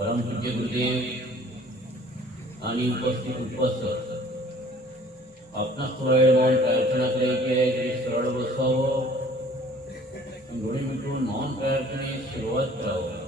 परमपूज्य गुरुदेव आणि उपस्थित उपासक आपणास थोडा वेळ मौन प्रार्थना करायची आहे. तरी सरळ बसावं आणि डोळे मिटून मौन प्रार्थनेस सुरुवात करावं.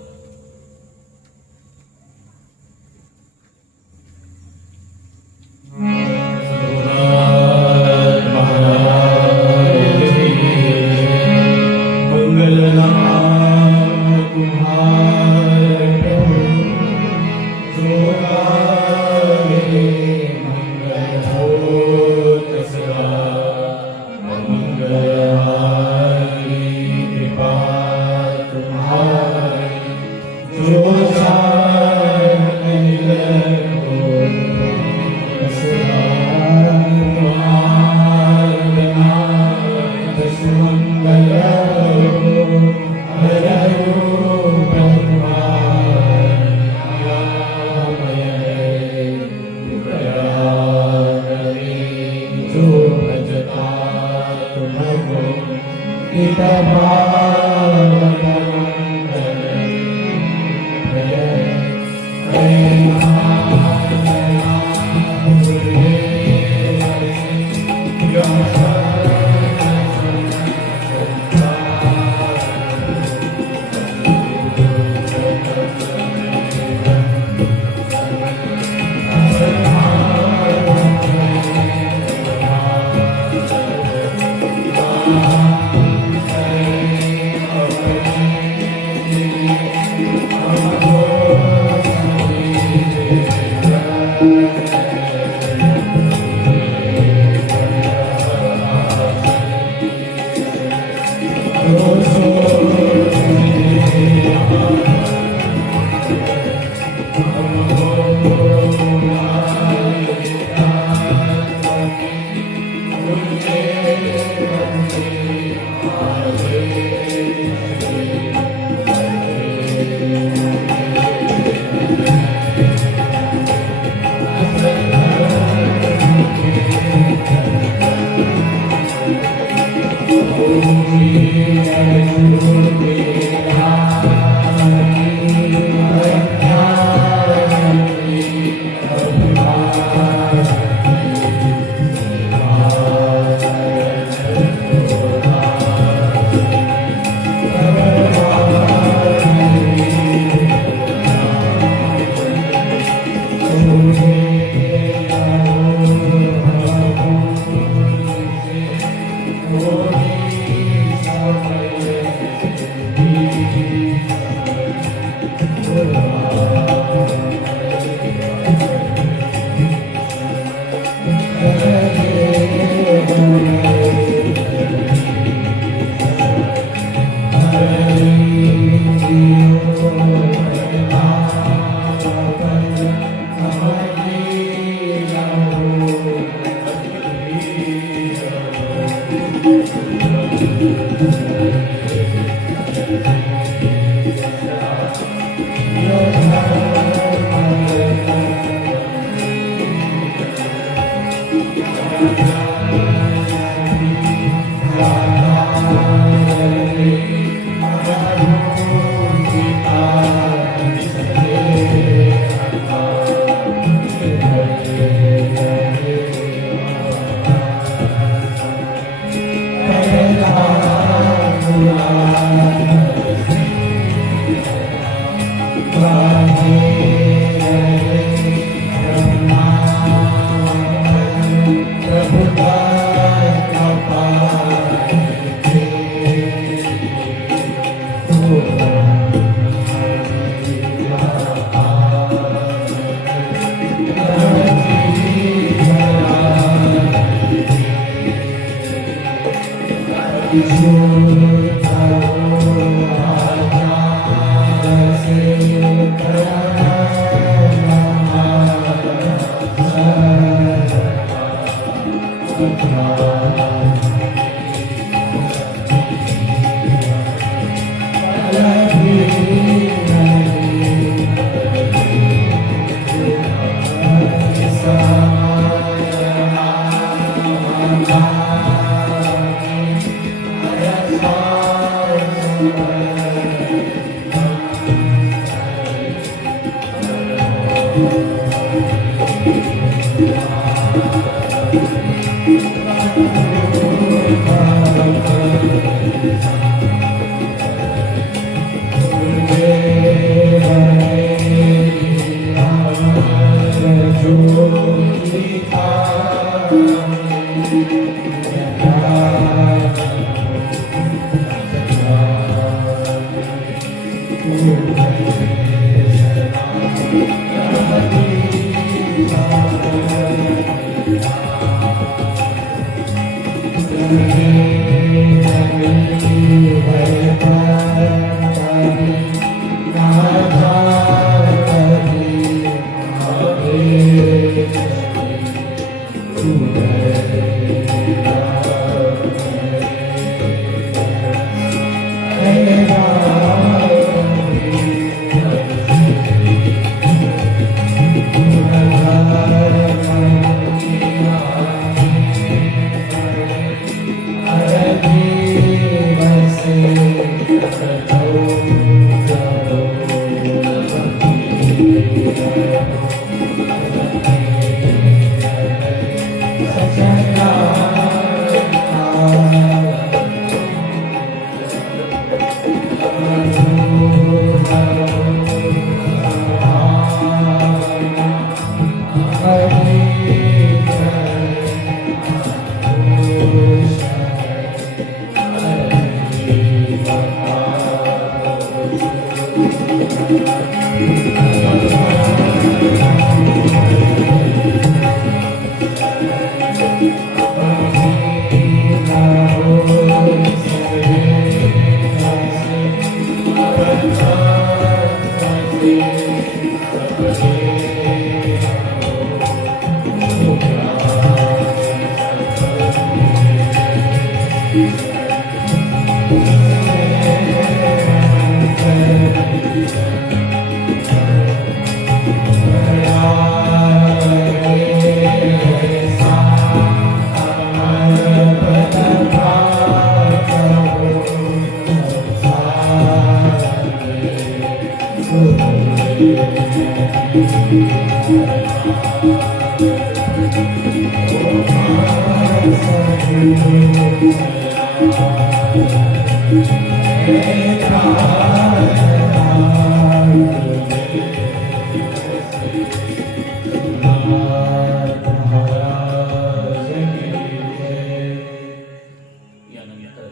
यानंतर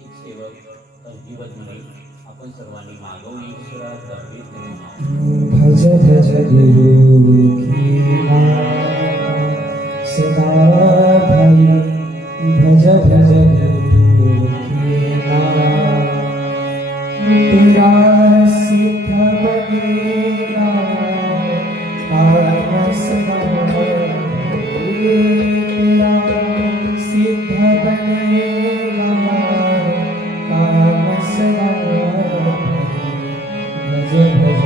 एक सेवक अगदीवत म्हणेल, आपण सर्वांनी मागवणी ईश्वरात गंभीरपणे मागू. भज भज गुरु की नाम सदा भाई भज भज गुरु की नाम तेरा सिद्ध बनेगा काम सदा तेरा सिद्ध बनेगा काम सदा भज भज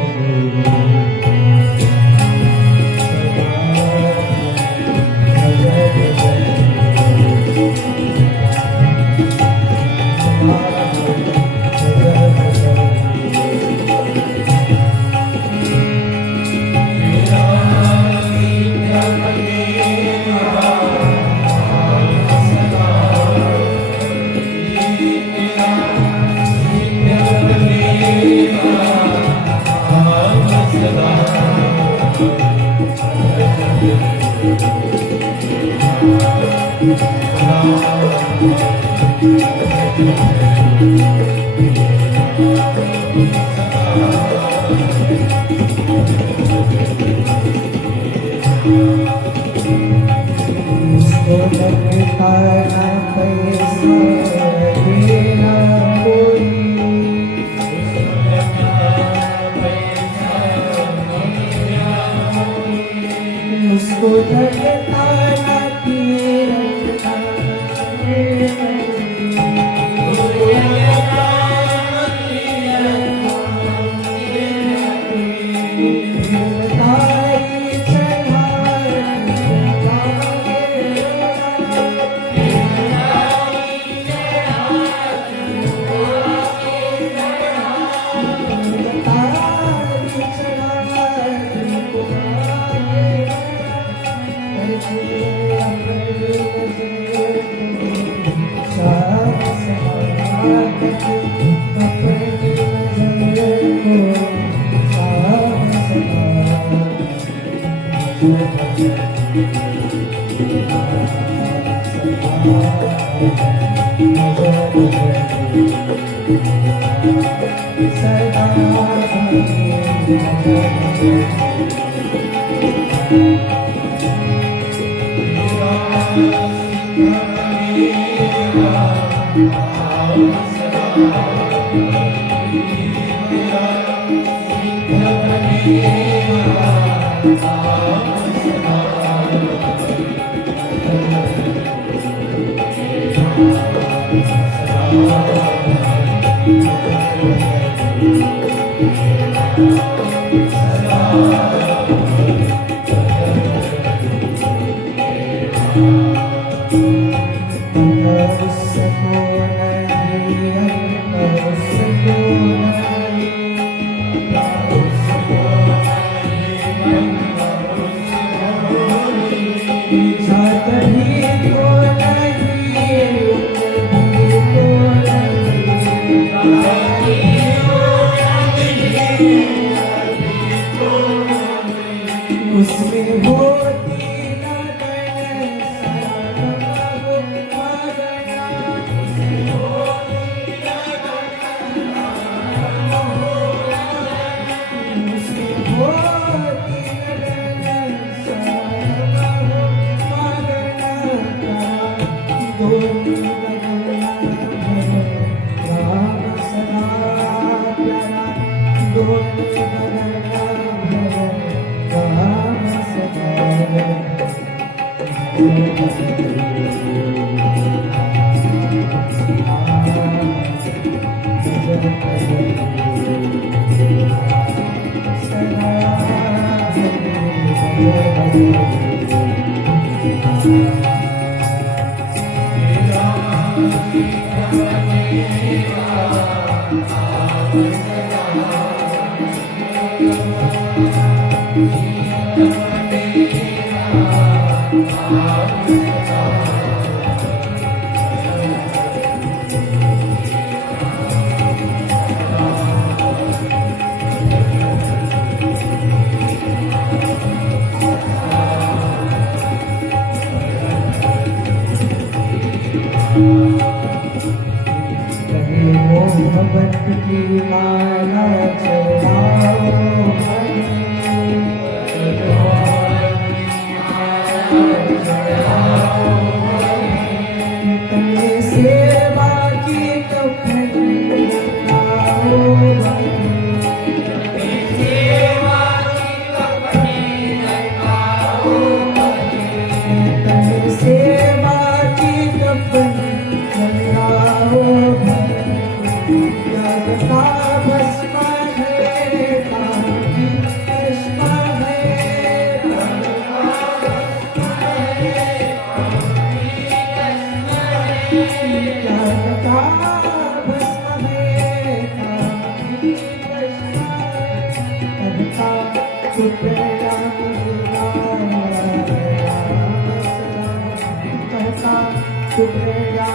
उसमें होती लगन मोहब्बत की माला चढ़ाओ तने सेवा की कफन तने सेवा की कफन लगाओ जगता भस्म है कांति भस्म है जगता भस्म है कांति भस्म कहता सुप्रिया कहता सुप्रिया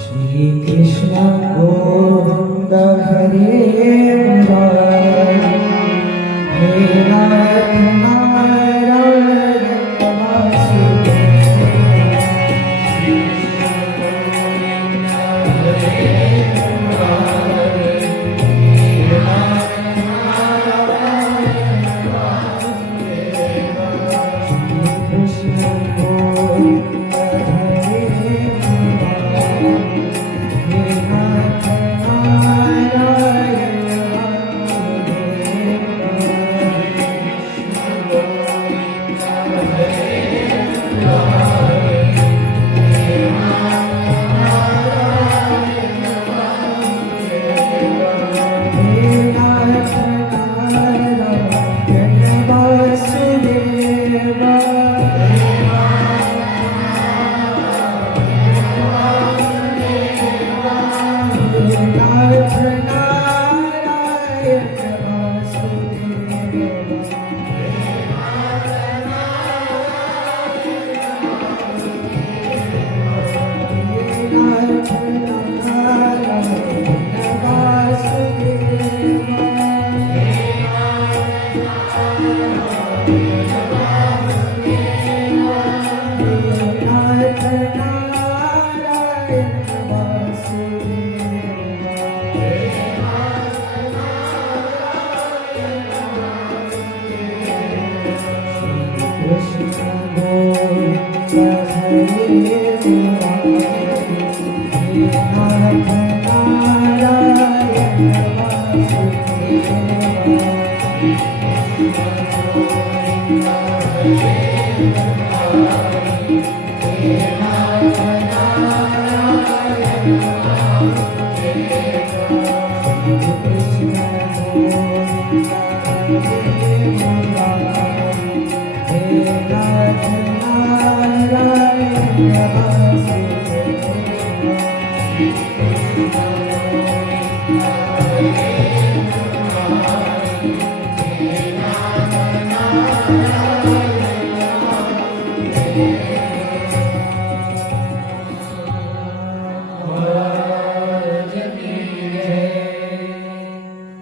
श्री कृष्ण गोविंद हरे मुरारी हे नाथ नारायण वासुदेव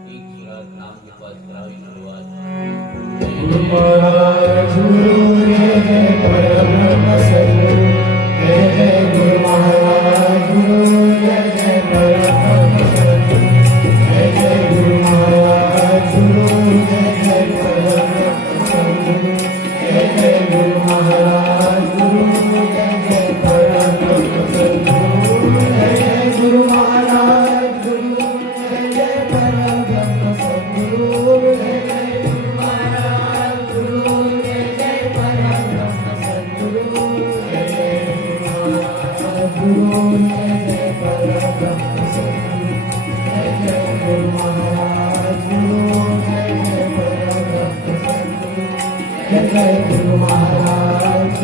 एक सुरात नाम जपात करावी सुरुवात. महाराज गुरु जय जय परब्रह्म सद्गुरु जय जय गुरु महाराज गुरु जय जय परब्रह्म सद्गुरु जय जय गुरु महाराज गुरु जय जय परब्रह्म सद्गुरु जय जय गुरु महाराज गुरु जय जय परब्रह्म सद्गुरु जय जय गुरु महाराज गुरु जय जय परब्रह्म सद्गुरु जय जय गुरु महाराज गुरु जय जय परब्रह्म सद्गुरु जय जय गुरु महाराज गुरु जय जय परब्रह्म सद्गुरु जय जय गुरु महाराज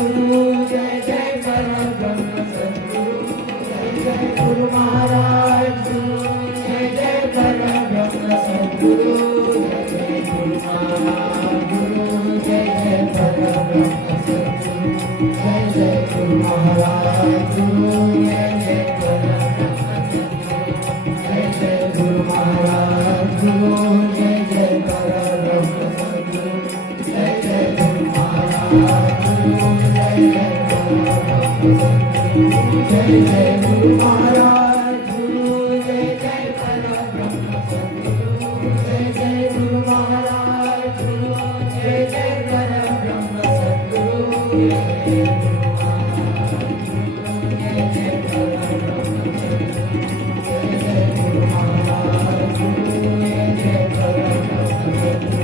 गुरु जय जय परब्रह्म सद्गुरु जय जय परब्रह्म सद्गुरु जय जय गुरु महाराज गुरु जय जय परब्रह्म सद्गुरु जय जय गुरु महाराज गुरु जय जय परब्रह्म सद्गुरु जय जय गुरु महाराज गुरु जय जय परब्रह्म सद्गुरु जय जय गुरु महाराज गुरु जय जय परब्रह्म सद्गुरु जय जय गुरु महाराज गुरु जय जय परब्रह्म सद्गुरु जय जय गुरु महाराज गुरु जय जय परब्रह्म सद्गुरु जय जय गुरु महाराज गुरु जय जय परब्रह्म सद्गुरु जय जय गुरु महाराज गुरु जय जय परब्रह्म सद्गुरु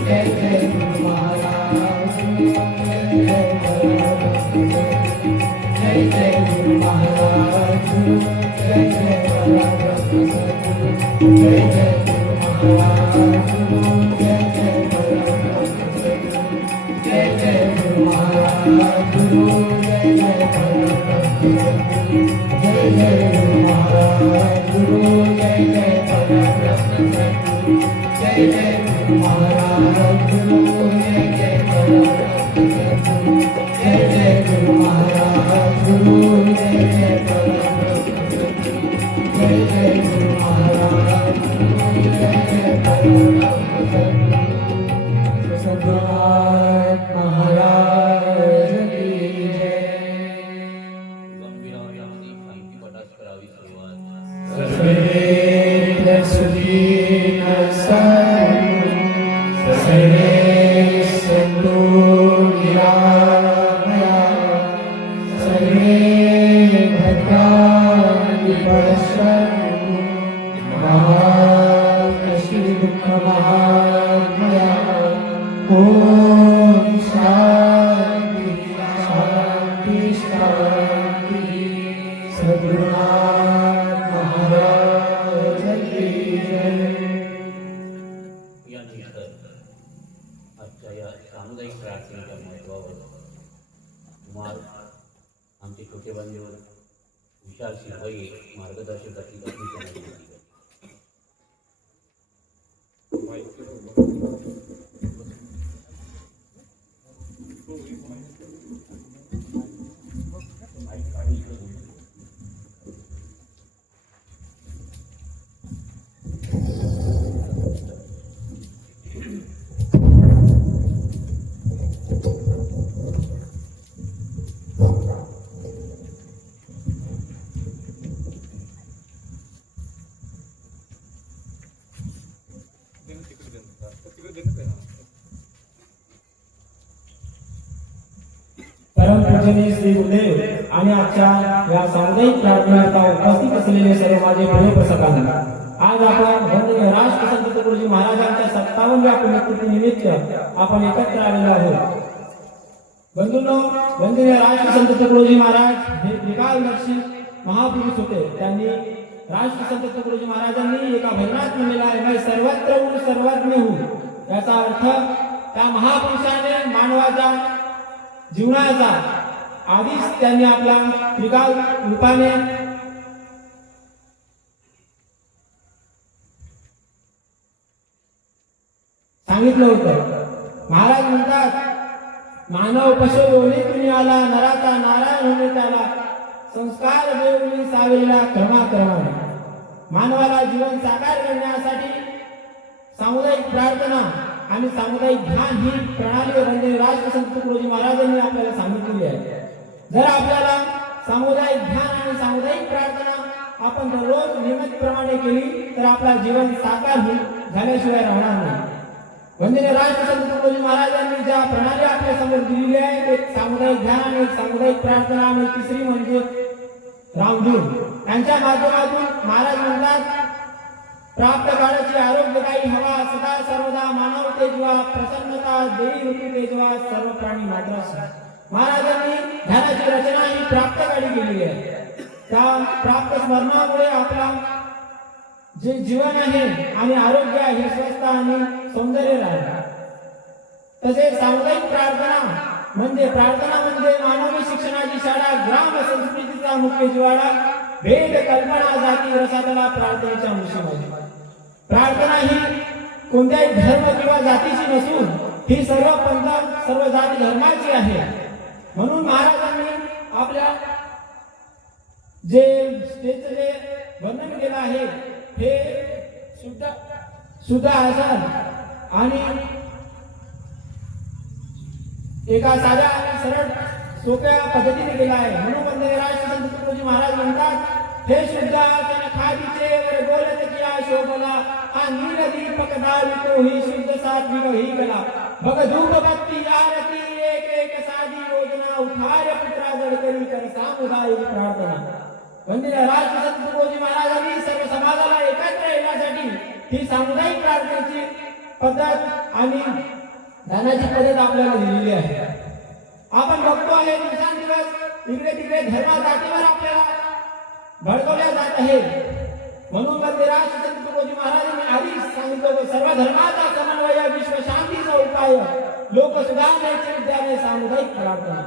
जय जय गुरु महाराज गुरु जय जय गुरु महाराज गुरु जय जय परब्रह्म सद्गुरु जय जय गुरु महाराज गुरु जय जय परब्रह्म सद्गुरु जय जय गुरु महाराज गुरु जय जय परब्रह्म सद्गुरु जय जय गुरु महाराज गुरु जय जय परब्रह्म सद्गुरु जय जय गुरु महाराज गुरु जय जय परब्रह्म सद्गुरु जय जय गुरु महाराज गुरु जय जय परब्रह्म सद्गुरु जय जय गुरु महाराज गुरु जय जय परब्रह्म सद्गुरु सद्गुरुनाथ महाराज की जय गंभीरावयामध्ये शांती पटास करावी सुरुवात. सर्वे सुखीन सर्वे सन्तु निरामयाः सर्वे भद्राणि पश्यन्तु मा कश्चित् दुःखमाप्नुयात्. ॐ शान्ति शान्ति शान्तिः. सद्गुरुनाथ महाराज की जय. यानंतर आजच्या या सामुदायिक प्रार्थनेच्या महत्त्वावर कुमार आमचे छोटे बंधू विशाल सिंहई मार्गदर्शकाची बातमी करण्यात आली. परमपूजनीय श्री गुरुदेव आणि आजच्या या सामुदायिक प्रार्थनेला उपस्थित असलेले सर्व माझे प्रिय प्रसंगांना आज आपण वंदनीय राष्ट्रसंत तुकडोजी महाराजांच्या 57व्या पुण्यतिथी निमित्त आपण एकत्र आलेलो आहोत. बंधूंनो, वंदनीय राष्ट्रसंत तुकडोजी महाराज हे त्रिकालदर्शी महापुरुष होते. त्यांनी राष्ट्रसंत तुकडोजी महाराजांनी एका भजनात म्हणलेला आहे, मैं सर्वत्र हूँ सर्वज्ञ हूँ. याचा अर्थ त्या महापुरुषाने मानवाच्या जीवनाचा आधीच त्यांनी आपला त्रिकाल रूपाने सांगितलं होतं. महाराज म्हणतात, मानव पशु योनीतून आला, नराचा नारायण होणे त्याला, संस्कार देऊनी सावेला क्रमाक्रमाने. मानवाला जीवन साकार करण्यासाठी सामुदायिक प्रार्थना आणि सामुदायिक ध्यान ही प्रणाली वंदनीय राष्ट्रसंत तुकडोजी महाराजांनी आपल्याला सांगितलेली आहे. जर आपल्याला सामुदायिक ध्यान आणि सामुदायिक प्रार्थना आपण दररोज नियमितप्रमाणे केली तर आपला जीवन साकार झाल्याशिवाय राहणार नाही. वंदनीय राष्ट्रसंत तुकडोजी महाराजांनी ज्या प्रणाली आपल्या समोर दिलेली आहे, एक सामुदायिक ध्यान, एक सामुदायिक प्रार्थना आणि तिसरी म्हणजे रामधून. यांच्या माध्यमातून महाराज म्हणतात, प्राप्त काळाची आरोग्यदायी हवा सदा सर्वदा मानवते जीवा, प्रसन्नता देई ऋतू तेजवा सर्व प्राणी मात्रास. महाराजांनी ध्यानाची रचना ही प्राप्त काळी केली आहे. त्या प्राप्त स्मरणामुळे आपला जे जीवन आहे आणि आरोग्य आहे स्वस्थ आणि सौंदर्य राहते. तसेच सामुदायिक प्रार्थना म्हणजे मानवी शिक्षणाची शाळा, ग्राम संस्कृतीचा मुख्य जिव्हाळा, भेद कल्पना जाती रसातला प्रार्थनेच्या मुशीमध्ये. प्रार्थना ही कोणत्याही धर्म किंवा जातीची नसून ही सर्व पंथ सर्व जाती धर्माची आहे. म्हणून महाराजांनी आपल्या जे स्टेजचे जे वर्णन केलं आहे हे शुद्ध आसन आणि एका साध्या आणि सरळ सोप्या पद्धतीने केला आहे. म्हणून वंदनीय राष्ट्रसंत तुकडोजी महाराज म्हणतात, हे शुद्ध आसन खादीचे वर बोलत किया शोभला, हा नील दीपक दावितो ही शुद्ध सात्विक ही कला, भग धूप बत्ती आरती एक एक साधी योजना, उठार पुत्रा जडकरी कर सामुदायिक प्रार्थना. वंदनीय राष्ट्रसंत तुकडोजी महाराजांनी सर्व समाजाला एकत्र येण्यासाठी ही सामुदायिक प्रार्थनेची पद्धत आणि ध्यानाची पद्धत आपल्याला दिलेली आहे. आपण बघतो आहे दिवसांदिवस इकडे तिकडे धर्म जातीवर आपल्याला भडकवल्या जात आहे. म्हणून वंदनीय राष्ट्रसंत तुकडोजी महाराजांनी आधीच सांगितलं, सर्व धर्माचा समन्वय विश्व शांतीचा उपाय, लोक सुधारण्याचे विद्यालय सामुदायिक प्रार्थना.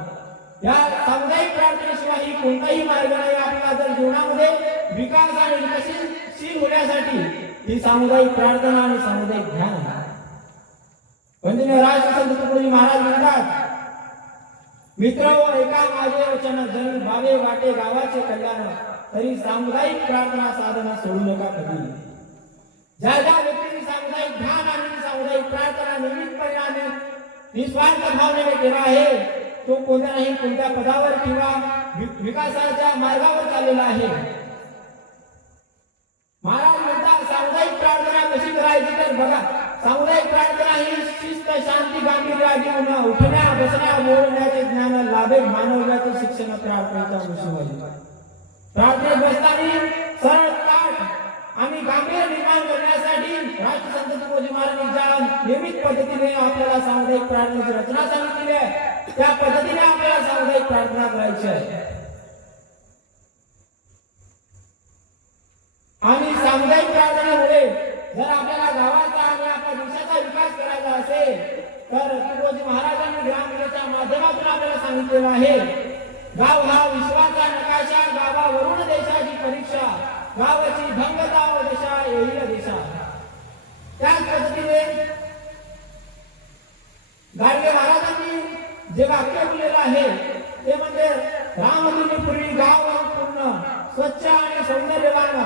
या सामुदायिक प्रार्थनेशिवाय कोणताही मार्ग नाही. आपल्याला जर जीवनामध्ये विकास आणि विकसनशील होण्यासाठी ही सामुदायिक प्रार्थना आणि सामुदायिक ध्यान. वंदनीय राष्ट्रसंत तुकडोजी महाराज म्हणतात, मित्र एका माझे वचन जरी भावे वाटे गावाचे कल्याण, तरी सामुदायिक प्रार्थना साधना सोडू नका कधी. ज्या ज्या व्यक्तींनी सामुदायिक ध्यान आणि सामुदायिक प्रार्थना नियमितपणे निस्वार्थ भावनेने केला आहे, तो कोणत्या पदावर किंवा विकासाच्या मार्गावर चाललेला आहे. महाराज म्हणतात, सामुदायिक प्रार्थना कशी करायची तर बघा, सामुदायिक प्रार्थना ही शिस्त, शांती, गांभीर्य आधी उठण्या बसण्या बोलण्याचे ज्ञान लाभे मानवल्याचे शिक्षण प्रार्थनेच्या मुशीमध्ये. प्रार्थनेत बसताना सरळ ताठ आणि गांभीर्य निर्माण करण्यासाठी राष्ट्रसंत तुकडोजी महाराजांनी ज्या नियमित पद्धतीने आपल्याला सामुदायिक प्रार्थनेची रचना सांगितलेली आहे, त्या पद्धतीने आपल्याला सामुदायिक प्रार्थना करायची आहे. आणि सामुदायिक प्रार्थनेमुळे जर आपल्याला गावाचा आणि आपल्या देशाचा विकास करायचा असेल तर तुकडोजी महाराजांनी ग्रामविकासाच्या माध्यमातून आपल्याला सांगितलेलं आहे, गाव हा विश्वाचा नकाशा, गावावरून देशाची परीक्षा, गावाची भंगता व दिशा येईल देशा. त्याच पद्धतीने गाडगे महाराजांनी जे वाक्य बोललेलं आहे ते म्हणजे, रामधुनीपुरी गाव पूर्ण स्वच्छ आणि सौंदर्यवान,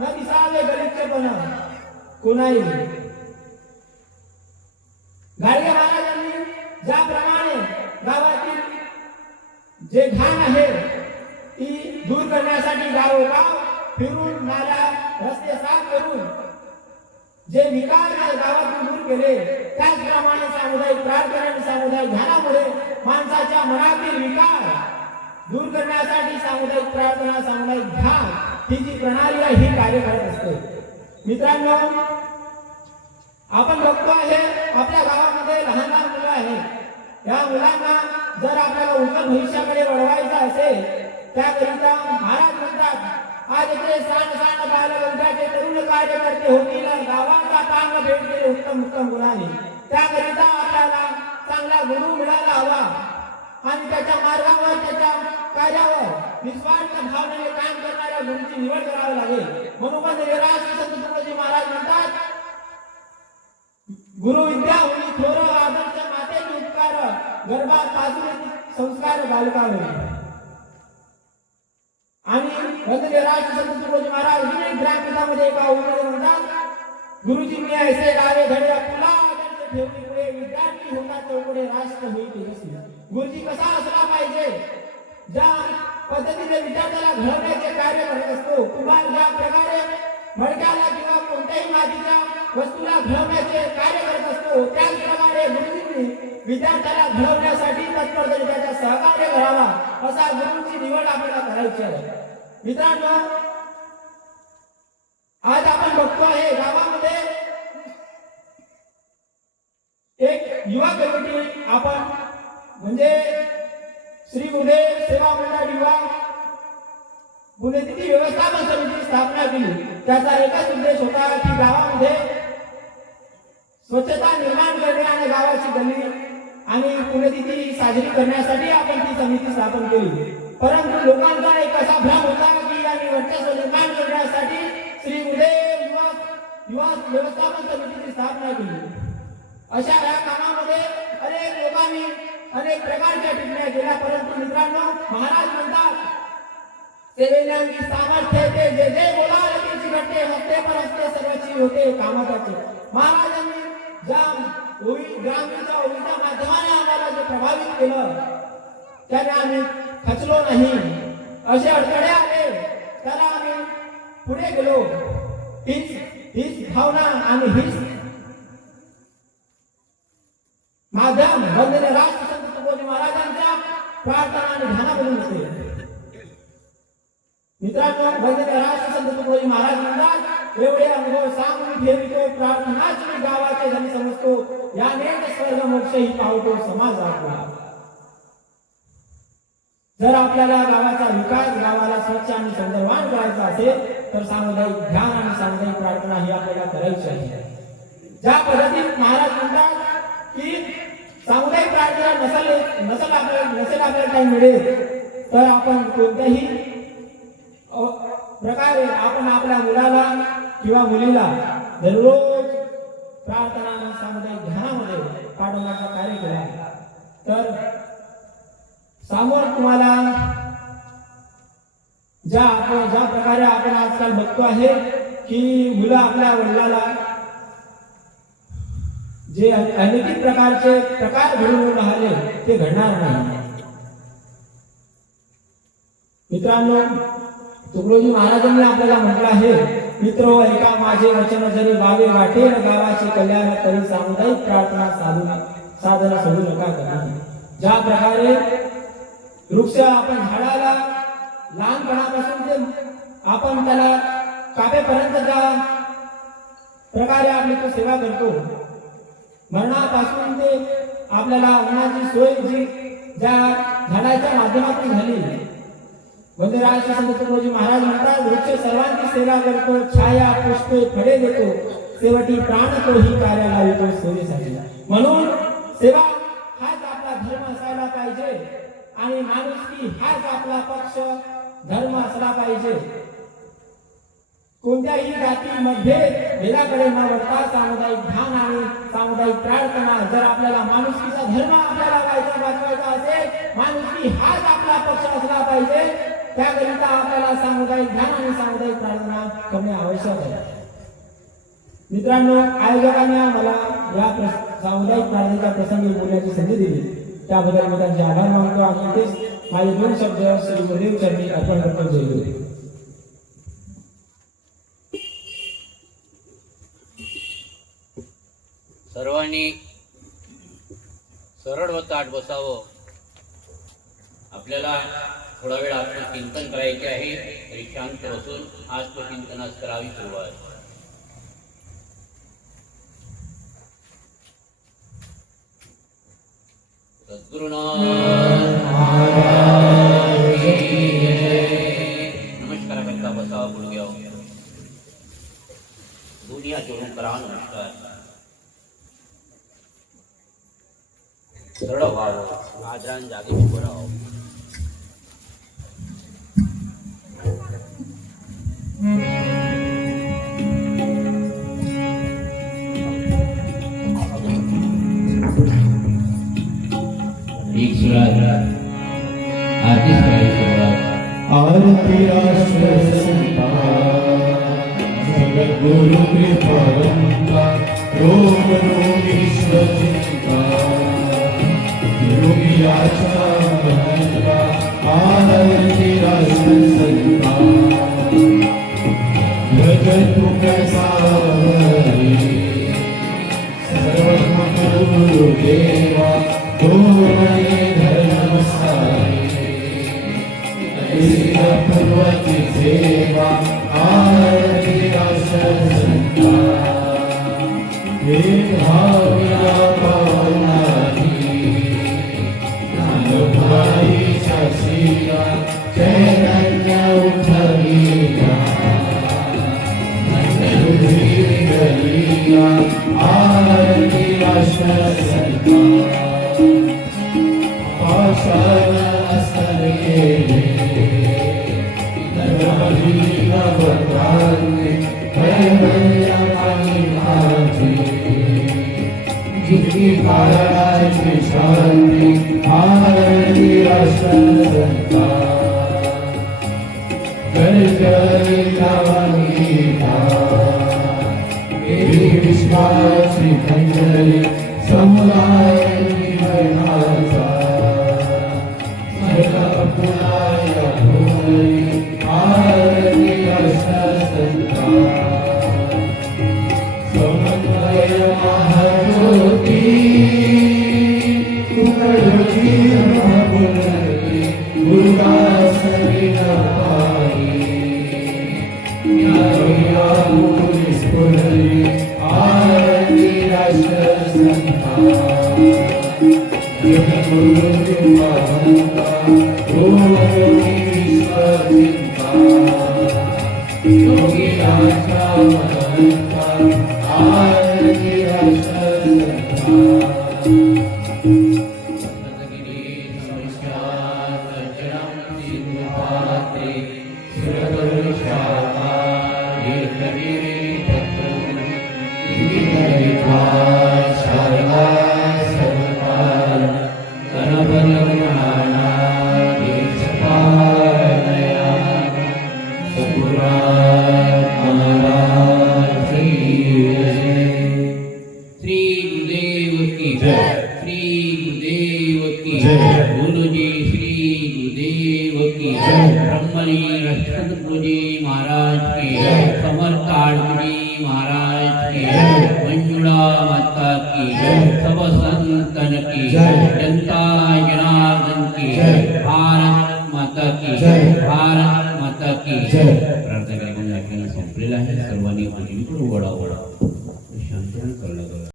न दिसावे गलिच्छपण कोणाही. गाडगे महाराजांनी ज्याप्रमाणे गावातील जे घाण आहे ती दूर करण्यासाठी गावोगाव फिरून नाल्या रस्ते साफ करून जे विकार गावातून दूर केले, त्याचप्रमाणे सामुदायिक प्रार्थना आणि सामुदायिक ध्यानामुळे माणसाच्या मनातील विकार दूर करण्यासाठी सामुदायिक प्रार्थना, सामुदायिक ध्यान ही जी प्रणाली आहे ही कार्य करत असते. मित्रांनो, आपण बघतो आहे आपल्या गावामध्ये लहान लहान मुलं आहेत. या मुलांना जर आपल्याला उज्ज्वल भविष्याकडे वळवायचं असेल त्याकरिता महाराज म्हणतात आज इथे सांड बालवंताचे तरुण कार्यकर्ते होतील, गावाचा पांग भेटतील उत्तम उत्तम गुणाने. त्याकरिता आपल्याला चांगला गुरु मिळाला हवा आणि त्याच्या मार्गावर, त्याच्या कार्यावर निस्वार्थ भावनेने काम करणाऱ्या गुरुची निवड करावी लागेल. म्हणून संत तुकडोजी महाराज म्हणतात गुरु विद्या होई थोर, आदर्श मातेचे उपकार, गर्भात पाजून संस्कार बालकावे. आणि वंदनीय संत तुकडोजी महाराज ग्रामगीतामध्ये एका ओळीमध्ये म्हणतात गुरुजींनी ऐसे गावे धडे फुला ठेवली पुढे, विद्यार्थी होता चौकडे राष्ट्र होईल तेजस्वी. गुरुजी कसा असला पाहिजे, ज्या पद्धतीने विद्यार्थ्याला घडवण्याचे कार्य करत असतो, कुंभार ज्या प्रकारे मडक्याला किंवा कोणत्याही मातीच्या वस्तूला घडवण्याचे कार्य करत असतो, त्याचप्रमाणे गुरुजींनी विद्यार्थ्याला घडवण्यासाठी तत्परतेने त्याचा सहकार्य करावा, असा गुरुची निवड आपल्याला करायची आहे. मित्रांनो, आज आपण बघतो आहे गावामध्ये एक युवा कमिटी आपण म्हणजे श्री गुरुदेव सेवा मंडळ युवा पुण्यतिथी व्यवस्थापन समिती स्थापना केली. त्याचा एकच उद्देश होता की गावामध्ये स्वच्छता निर्माण करणे आणि गावाची गल्ली आणि पुण्यतिथी साजरी करण्यासाठी आपण ती समिती स्थापन केली. परंतु लोकांचा एक असा भ्रम होता की आणि वर्चस्व निर्माण करण्यासाठी श्री गुरुदेव युवा व्यवस्थापन समितीची स्थापना केली. अशा या कामामध्ये अनेक लोकांनी अनेक प्रकारच्या टिप्पण्या केल्या. परंतु मित्रांनो, महाराज म्हणतात सेवेल्यांची सामर्थ्य ते जे जे बोलाल त्याची घडते, हस्ते पर हस्ते सर्वची होते कामाचे. महाराजांनी ज्या ग्रामीणच्या ओळीच्या माध्यमाने आम्हाला जे प्रभावित केलं त्याने आम्ही खचलो नाही. असे अडथळे आले त्याला आम्ही पुढे गेलो. हीच भावना आणि हीच माध्यम वंदनीय संत तुकडोजी महाराजांच्या प्रार्थना आणि ध्यानामधून होते. मित्रांनो, वंदनीय संत तुकडोजी महाराज म्हणतात एवढे अनुभव सांगून ठेवितो, प्रार्थनाच मी गावाचे धन समजतो, यानेच स्वर्ग मोक्ष ही पावतो समाज आपला. जर आपल्याला गावाचा विकास, गावाला स्वच्छ आणि सौंदर्यवान करायचा असेल तर सामुदायिक ध्यान आणि सामुदायिक प्रार्थना ही आपल्याला करायची आहे. ज्या पद्धतीत महाराज म्हणतात की सामुदायिक प्रार्थना नसेल आपल्याला काही मिळेल तर आपण कोणत्याही प्रकारे आपण आपल्या मुलाला किंवा मुलीला दररोज प्रार्थना आणि सामुदायिक ध्यानामध्ये पाठवण्याचा कार्य केला तर समोर तुम्हाला ज्या प्रकारे आपण आजकाल बघतो आहे की मुलं आपल्या वडिलाला जे अनेक प्रकारचे प्रकार घडून राहिले ते घडणार नाही. मित्रांनो, तुकडोजी महाराजांनी आपल्याला म्हटलं आहे मित्र ऐका माझे वचन जरी गावे वाटेल गावाचे कल्याण तरी सामुदायिक प्रार्थना साधना सोडू नका कधी. ज्या प्रकारे वृक्ष आपण झाडाला लहानपणापासून ते आपण त्याला कापेपर्यंतच्या प्रकारे आपली तो सेवा करतो, मरणापासून ते आपल्याला अन्नाची सोय जी ज्या झाडाच्या माध्यमातून झाली. वंदनीय संत तुकडोजी महाराज म्हणतात वृक्ष सर्वांची सेवा करतो, छाया पुष्पे फळे देतो, शेवटी प्राण तोही कार्याला येतो सेवेसाठी. म्हणून सेवा हाच आपला धर्म असायला पाहिजे आणि माणुसकी हाच आपला पक्ष धर्म असला पाहिजे. कोणत्याही जातीमध्ये भेदाकडे न वळता सामुदायिक ध्यान आणि सामुदायिक प्रार्थना. जर आपल्याला माणुसकीचा धर्म आपल्याला वाचवायचा असेल, माणुसकी हाच आपला पक्ष असला पाहिजे, त्याकरिता आपल्याला सामुदायिक ध्यान आणि सामुदायिक प्रार्थना करणे आवश्यक आहे. मित्रांनो, आयोजकांनी आम्हाला या सामुदायिक प्रार्थनेच्या प्रसंगी बोलण्याची संधी दिली त्याबद्दल मी त्यांचे आभार मानतो आणि तेच माझे 2 शब्द श्री गुरुदेव चरणी अर्पण करतो. जय गुरुदेव. सर्वांनी सरळ व ताठ बसावं. आपल्याला थोडा वेळ आत्मचिंतन करायचे आहे. तरी शांत बसून आत्मचिंतनास करावी सुरुवात. सद्गुरुनाथ महाराज की जय. नमस्कार करता बसा गुडघ्यावर. दोन्ही हात जोडून करा नमस्कार. सरळ व्हावं. आदरान जागी उभं राहावं. एक सुरात आरतीच करायची सुरुवात. आरती राष्ट्र संता सद्गुरु कृपावंता रोग रोगीश्वर चिंता योगियाचा महंता. आरती राष्ट्र संता जगतु कैसा हरी सर्वज्ञ देवा तोरणे धर्म साई पूर्वती सेवा. आरती राष्ट्र संता एक भाविया पावनाही भाई शासिया चैतन्य उठलिया गलिया. आरती राष्ट्र संता आशान अस्तर केले धर्महीन भक्तांनी कैवल्या पाणी माझी जितकी काळाची शांती. आरती राष्ट्र संता जय गीता विश्वासी खंजरी समुदाय जीवनाचा पुराय भूमि. आरती राष्ट्र संता समन्वय महाज्योती तुकडोजी महापुरी गुरुदास विनपाई या मुनि स्फुरली. आरती राष्ट्र संता जगद्गुरु कृपावंता योगीश्वर चिंता योगियाचा महंता. आरती राष्ट्र संता नमस्कार अर्चनम सिंधुपात्रे सुरगुरुशाखा दीर्घवीरे तत्प्रभुः विधिकरित्वा शारदा सर्वकाल कनबलगुणाना देशपालया. सद्गुरुनाथ महाराज की जय. श्री गुरुदेव की जय. श्री गुरुदेव की जय. गुरुजी श्री गुरुदेव की जय. ब्रह्मणी सद्गुरुजी महाराज की जय. समर्थ आडजी महाराज की जय. मंजुळा माता की जय. सब संतन की जय. जनता जनार्दन की जय. भारत माता की जय. भारत माता की जय. प्रार्थना कार्यक्रम संपलेला आहे. सर्वांनी उजवीकडे वळा.